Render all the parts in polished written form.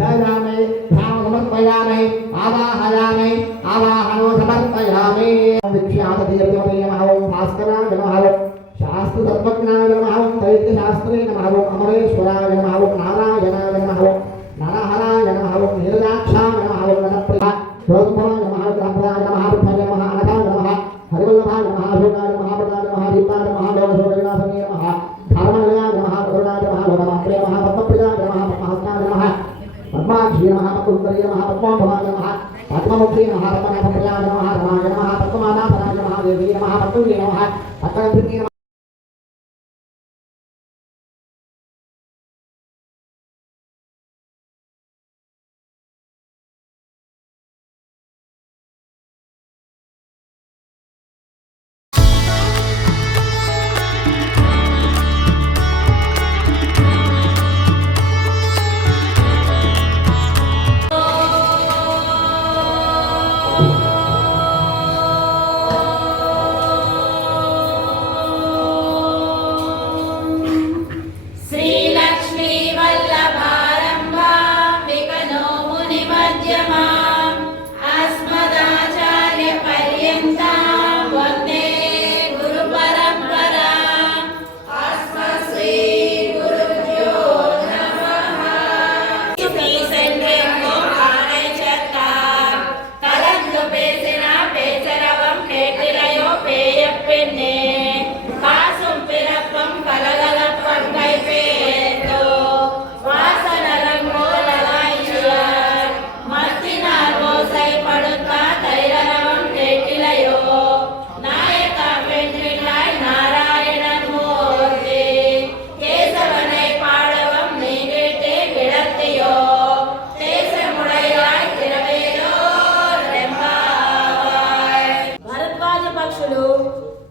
ध्यायामि ध्यानं समर्पयामि आवाहयामि आवाहनो समर्पयामि विख्यात देवदेवते नमः ओं भास्कराय नमः ओं शास्त्र तत्वज्ञाय नमः ओं दैत्य शास्त्रे नमः ओं अमरेश्वराय नमः ओं नारायणाय नमः ओं नरहराय नमः ओं नीलजाक्षाय नमः ओं नरप्रियाय रोगभवाय नमः ग्रहभवाय नमः बुद्धाय नमः अनघाय नमः हरिवल्लभाय नमः अशोकाय नमः प्रदाय नमः दीपाय नमः लोकशोकविनाशने नमः धर्मनिलयाय नमः करुणाय नमः लोकमात्रे नमः पद्मप्रियाय नमः पद्महस्ताय नमः पद्माक्षी नमः पद्मसुन्दरी नमः पद्मोभवाय नमः पद्ममुखी नमः पद्मनाभप्रियाय नमः रमाय नमः पद्ममालाधराय नमः देवी नमः पद्मनी नमः पद्मवती नमः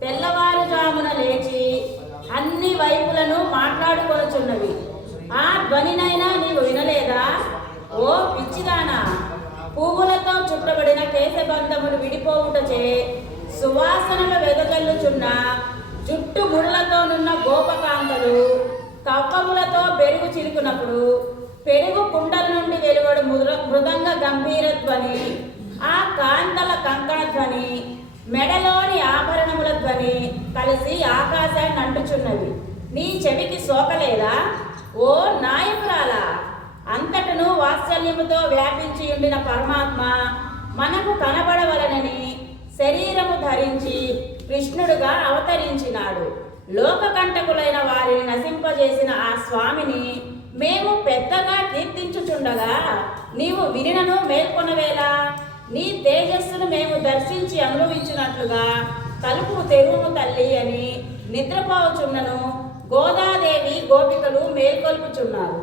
తెల్లవారుజామున లేచి అన్ని వైపులను మాట్లాడుకొనుచున్నవి. ఆ ధ్వనినైనా నీవు వినలేదా? ఓ పిచ్చిదానా, పువ్వులతో చుట్టబడిన కేశబంధములు విడిపోవుటచే సువాసనలు వెదజల్లుచున్న జుట్టు ముడులతోనున్న గోపకాంతలు కవ్వములతో పెరుగు చిలుకునప్పుడు పెరుగు కుండల నుండి వెలువడు మృదంగ గంభీర ధ్వని, ఆ కాంతల కంకణ ధ్వని, మెడలోని ఆభరణముల ధ్వని కలిసి ఆకాశాన్ని అంటుచున్నవి. నీ చెవికి సోకలేదా? ఓ నాయకురాలా, అంతటను వాత్సల్యముతో వ్యాపించి ఉండిన పరమాత్మ మనకు కనబడవలనని శరీరము ధరించి కృష్ణుడుగా అవతరించినాడు. లోకకంటకులైన వారిని నశింపజేసిన ఆ స్వామిని మేము పెద్దగా కీర్తించుచుండగా నీవు వినినను మేల్కొనవేలా? నీ తేజస్సును మేము దర్శించి అనుభవించినట్లుగా తలుపు తెరువును తల్లి అని నిద్రపోవచున్నను గోదాదేవి గోపికలు మేల్కొల్పుచున్నారు.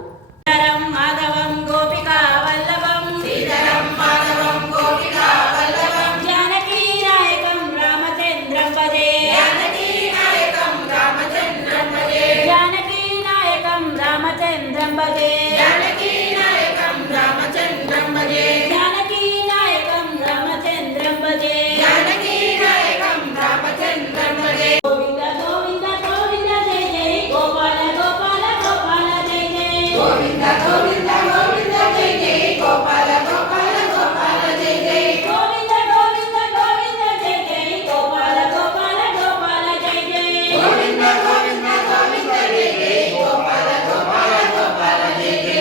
మాధవం గోపికా వల్లభం, శ్రీధరం మాధవం గోపికా వల్లభం, జానకీ నాయకం రామచంద్రం భజే, జానకీ నాయకం రామచంద్రం భజే, జానకీ నాయకం రామచంద్రం భజే, జానకీ నాయకం రామచంద్రం భజే, జానకీ నాయకం రామచంద్రం భజే, జానకీ నాయకం రామచంద్రం భజే. గోవింద గోవింద గోవింద జయ జయ గోపాల గోపాల గోపాల జయ జయ, గోవింద గోవింద గోవింద జయ జయ గోపాల గోపాల గోపాల జయ జయ, గోవింద గోవింద గోవింద జయ జయ గోపాల గోపాల గోపాల జయ జయ, గోవింద గోవింద గోవింద జయ జయ గోపాల గోపాల గోపాల జయ జయ.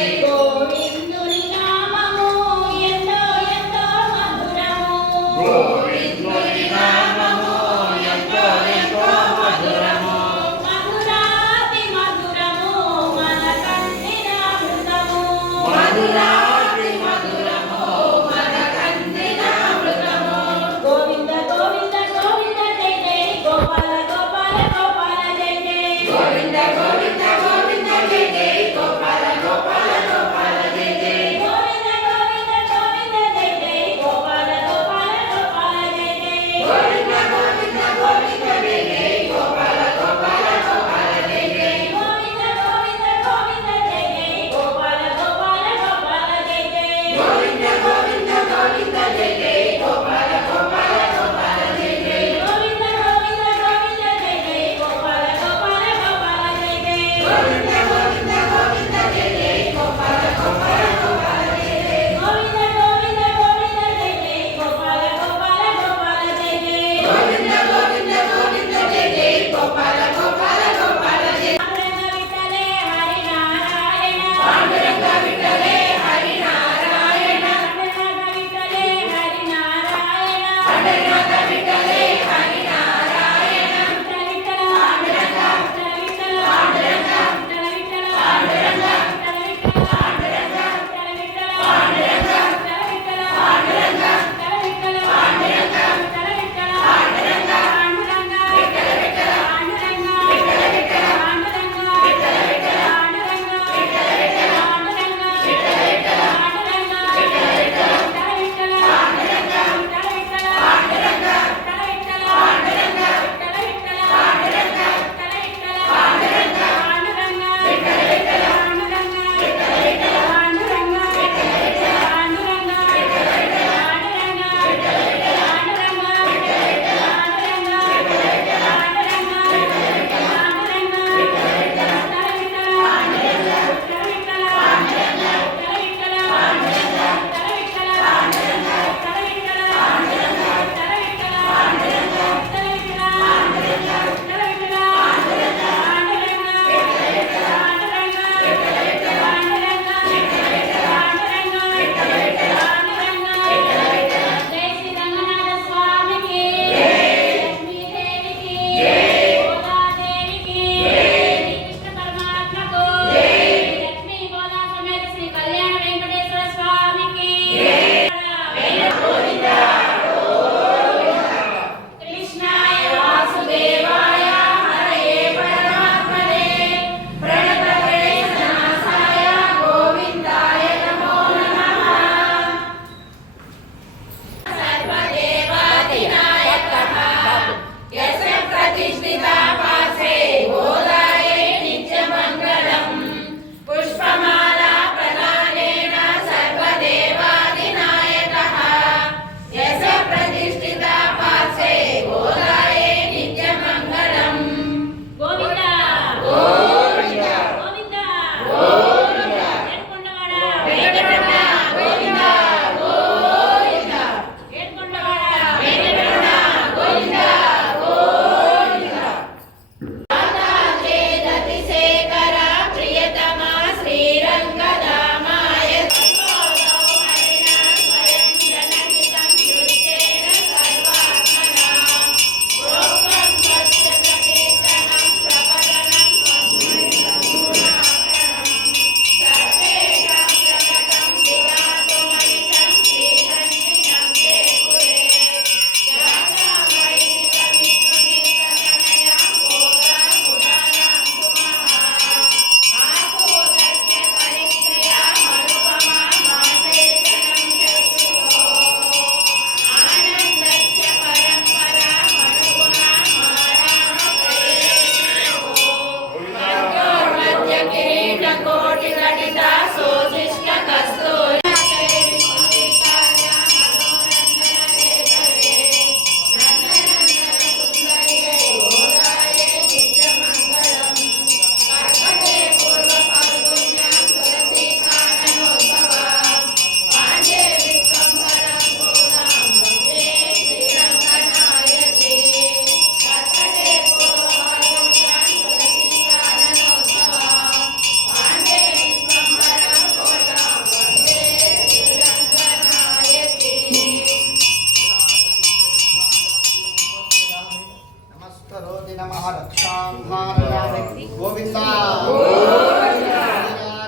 करोति नमः रक्षां धारयामि गोविन्द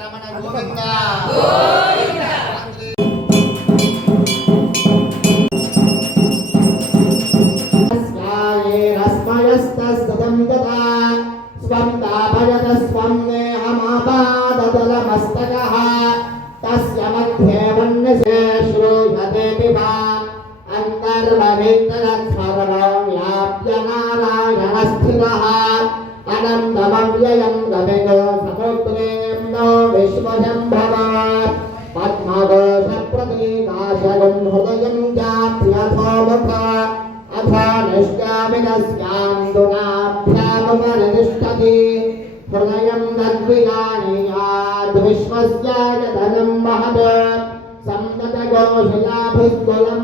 रमण गोविन्द रस्मयस्तस्ततं तथा स्वं तापयत स्वं नेहमापादतलमस्तकः तस्य मध्ये वन्यसे श्रूयते पिबा अन्तर्वहितरत्सर्वं व्याप्य नारायणस्थितः अनन्तमव्ययं गमितो समुद्रें नो विश्वजम्भवात् पद्मघोषप्रतीकाशगं हृदयं चाप्यथो मुखा अथा निष्कामिनस्यां दुनाभ्यामुपरितिष्ठति हृदयं तद्विजानीयाद् विश्वस्य च धनं महत् सन्ततघोषयाभिस्तुलं